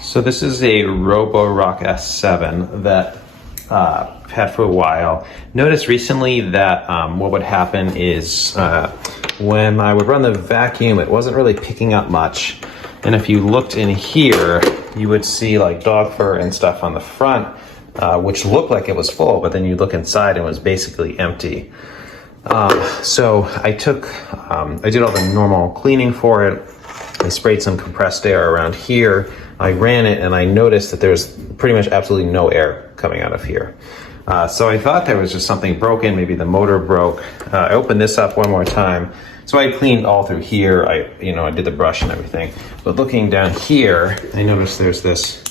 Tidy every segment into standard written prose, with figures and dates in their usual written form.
So this is a Roborock S7 that I've had for a while. Noticed recently that what would happen is when I would run the vacuum, it wasn't really picking up much. And if you looked in here, you would see like dog fur and stuff on the front, which looked like it was full, but then you look inside and it was basically empty. So I did all the normal cleaning for it. I sprayed some compressed air around here. I ran it and I noticed that there's pretty much absolutely no air coming out of here. So I thought there was just something broken, maybe the motor broke. I opened this up one more time. So I cleaned all through here. I did the brush and everything. But looking down here, I noticed there's this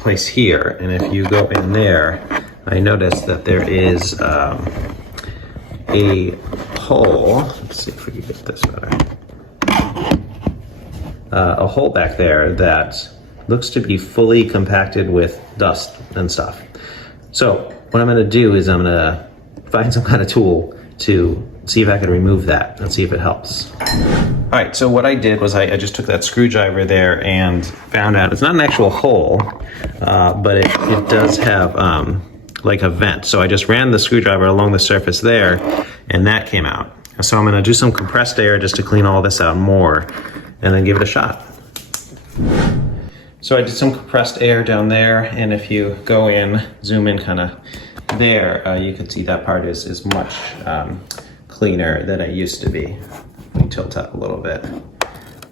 place here. And if you go in there, I noticed that there is a hole. Let's see if we can get this better. A hole back there that looks to be fully compacted with dust and stuff. So what I'm gonna do is I'm gonna find some kind of tool to see if I can remove that and see if it helps. All right, so what I did was I just took that screwdriver there and found out it's not an actual hole, but it does have like a vent. So I just ran the screwdriver along the surface there and that came out. So I'm gonna do some compressed air just to clean all this out more and then give it a shot. So I did some compressed air down there, and if you go in, zoom in kind of there, you can see that part is much cleaner than it used to be. Let me tilt up a little bit.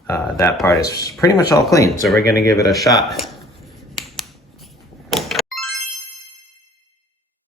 That part is pretty much all clean, so we're gonna give it a shot.